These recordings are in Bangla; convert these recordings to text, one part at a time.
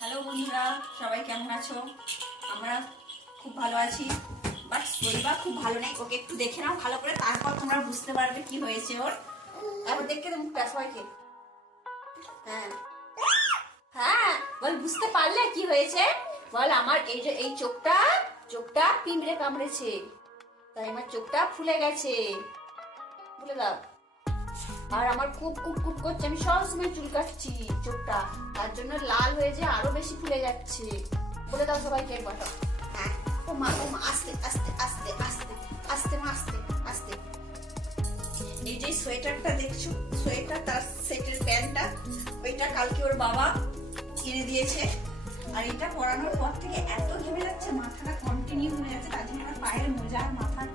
হ্যালো বন্ধুরা, সবাই কেমন আছো? আমরা খুব ভালো আছি বাট শরীরটা খুব ভালো নেই, ওকে একটু দেখে নাও, ভালো করে, তারপর তোমরা বুঝতে পারবে কি হয়েছে ওর। তারপর দেখে দেবো মুখটা সবাইকে হ্যাঁ। হ্যাঁ বল, বুঝতে পারলে কি হয়েছে? বল, আমার এই যে, এই চোখটা চোখটা পিঁমড়ে কামড়েছে। তাই আমার চোখটা ফুলে গেছে। বলে দাও। আর আমার খুব কুপ কুপ করছে। আমি সবসময় চুল কাটছি চোখটা। তার জন্য লাল হয়ে যে আরও বেশি ফুলে যাচ্ছে। বলে দাও সবাইকে একবার। হ্যাঁ ও মা ও মা, আস্তে আস্তে আস্তে আস্তে আস্তে মা, আস্তে আস্তে। সোয়েটারটা দেখছ? সোয়েটার, তার সেটের প্যান্টটা। ওইটা কালকে ওর বাবা কিনে দিয়েছে। আর এটা পরানোর পর থেকে এত ঘেমে যাচ্ছে, মাথাটা কন্টিনিউ হয়ে যাচ্ছে, তার জন্য আমার পায়ের মোজা আর মাথার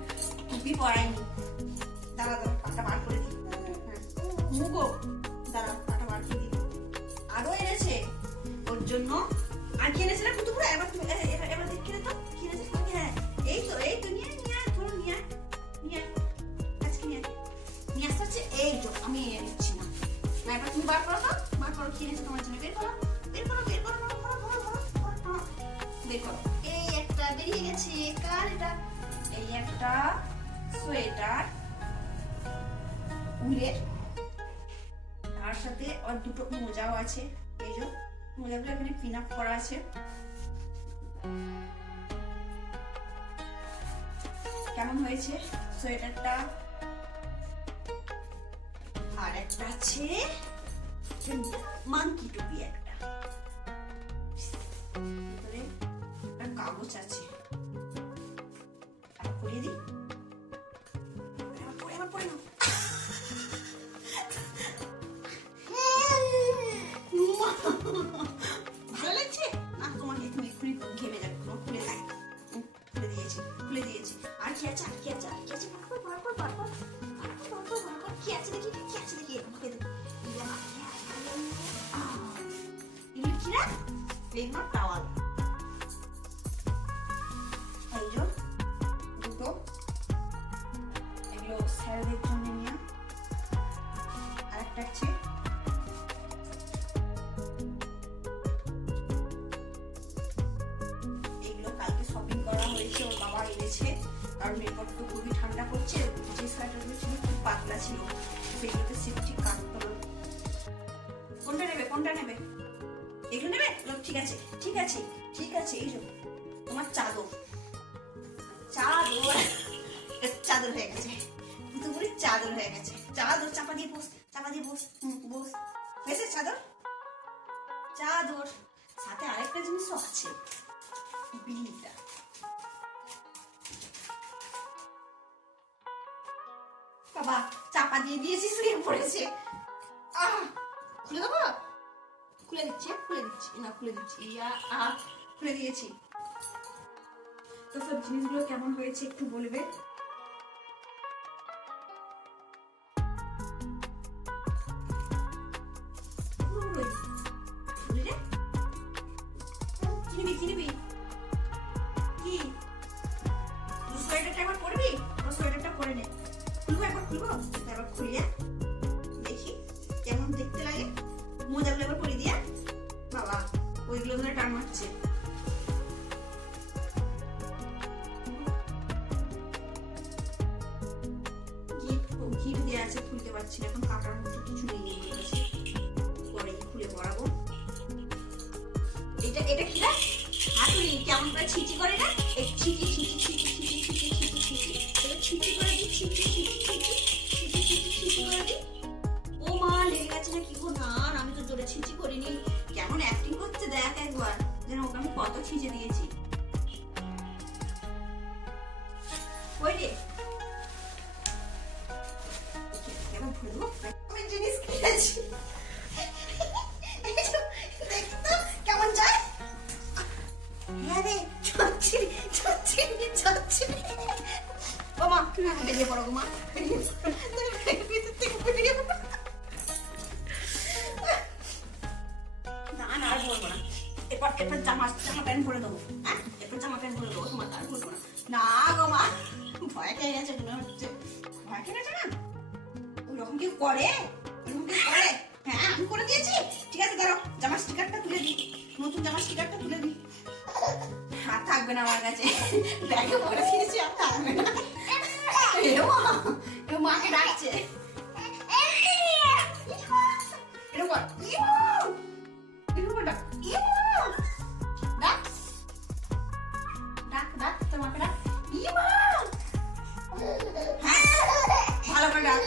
টুপি পরাইনি। জন্য। আর কি এনেছে না পুরো এবার তুমি এবার দেখি তো কি এনেছে হ্যাঁ। এই তো এই তো নিয়ে নিয়ে ধরো নিয়ে নিয়ে আজকে নিয়ে নিয়ে আসতে হচ্ছে এই তো আমি এনে দিচ্ছি না। এবার তুমি বার করো তো। বার করো কি এনেছে তোমার জন্য। বের করো। বের করো বের করো করো করো করো, করো। বের করো। এই একটা বেরিয়ে গেছে কার এটা? এই একটা সোয়েটার উলের। তার সাথে আর দুটো মোজাও আছে। এই যে। মোজাগুলো এখানে পিন আপ করা আছে। কেমন হয়েছে? সোয়েটারটা? আর একটা আছে মাংকি টুপি একটা। কাগজ আছে। পরিয়ে দিই। পরে এবার পরে ভালো লাগছে? না তোমাকে ঘেমে যাবে তোমার খুলে খুলে দিয়েছি খুলে দিয়েছি। আর কি আছে আর কি আছে আর কি আছে? বার কর বার কর বার কর বার কর, বার কর, বার কর। কি আছে দেখি কি আছে দেখি আমাকে দে। আহ, এগুলো কি রে? এগুলো টাওয়াল এই দুটো। এগুলো স্যারদের জন্য নিয়ে আর একটা আছে কারণ এরপর তো খুবই ঠান্ডা পড়ছে যে সোয়েটারগুলো ছিল খুব পাতলা ছিল সেগুলোতে সিফটি কাটতো না কোনটা নেবে কোনটা নেবে? এগুলো নেবে? ঠিক আছে ঠিক আছে ঠিক আছে, এই তোমার চাদর। চাদর চাদর হয়ে গেছে দুপুরে চাদর হয়ে গেছে। চাদর চাপা দিয়ে বস, চাপা দিয়ে বস বস। হয়েছে চাদর। চাদর, সাথে আরেকটা জিনিসও আছে, বিলিটা। বাবা, চাপা দিয়ে দিয়েছি, শুয়ে পড়েছে। আহ, খুলে দেবো? খুলে দিচ্ছি? খুলে দিচ্ছি। না, খুলে দিচ্ছি। ইয়া আহ খুলে দিয়েছি। তো সব জিনিসগুলো কেমন হয়েছে একটু বলবে? সোয়েটারটা একবার পরবি? সোয়েটারটা পরে নে। খুলতে পারছি না এখন কিছু নেই পরে খুলে পরাবো এটা এটা কি না হাতুড়ি কেমন করে ছিচি করে না এই ছিচি ছিচি ছিচি ছিচি ছিচি ছিচি ছিচি এটা করে ও মা লেগে গেছে না কি গো? না, আমি তো জোরে ছিঁচি করিনি। কেমন অ্যাক্টিং করছে দেখ একবার। যেন ওকে আমি কত ছিঁচে দিয়েছি। ওই রে বেরিয়ে পড়ো জামা জামা হ্যাঁ? জামা মা ওরকম কি করে? হ্যাঁ আমি করে দিয়েছি। ঠিক আছে, দাঁড়াও জামার স্টিকারটা তুলে দিই। নতুন জামার না আমার কাছে। ব্যাগে Grajcie! এরকম এরকম ডাক ডাক ডাক ডাক তোমাকে ডাক ভালো করে ডাক